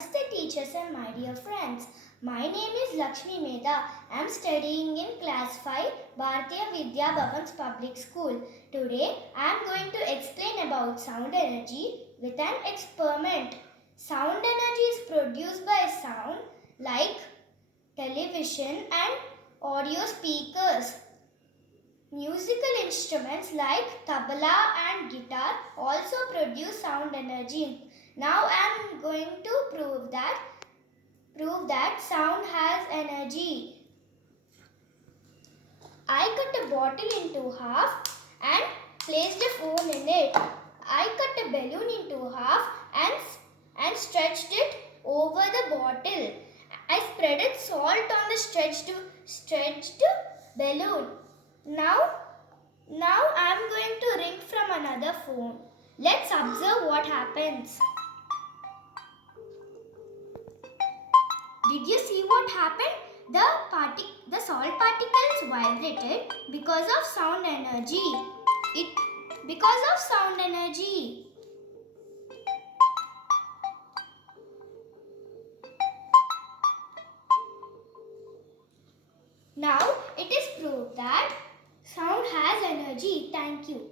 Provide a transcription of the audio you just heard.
Namaste teachers and my dear friends. My name is Lakshmi Meda. I am studying in class 5 Bharatiya Vidya Bhavan's public school. Today I am going to explain about sound energy with an experiment. Sound energy is produced by sound like television and audio speakers. Musical instruments like tabla and guitar also produce sound energy. Now I am going to prove that sound has energy. I cut a bottle into half and placed a phone in it. I cut a balloon into half and stretched it over the bottle. I spreaded salt on the stretched balloon. Now I am going to ring from another phone. Let's observe what happens. Did you see what happened? The salt particles vibrated because of sound energy. Because of sound energy. Now it is proved that sound has energy. Thank you.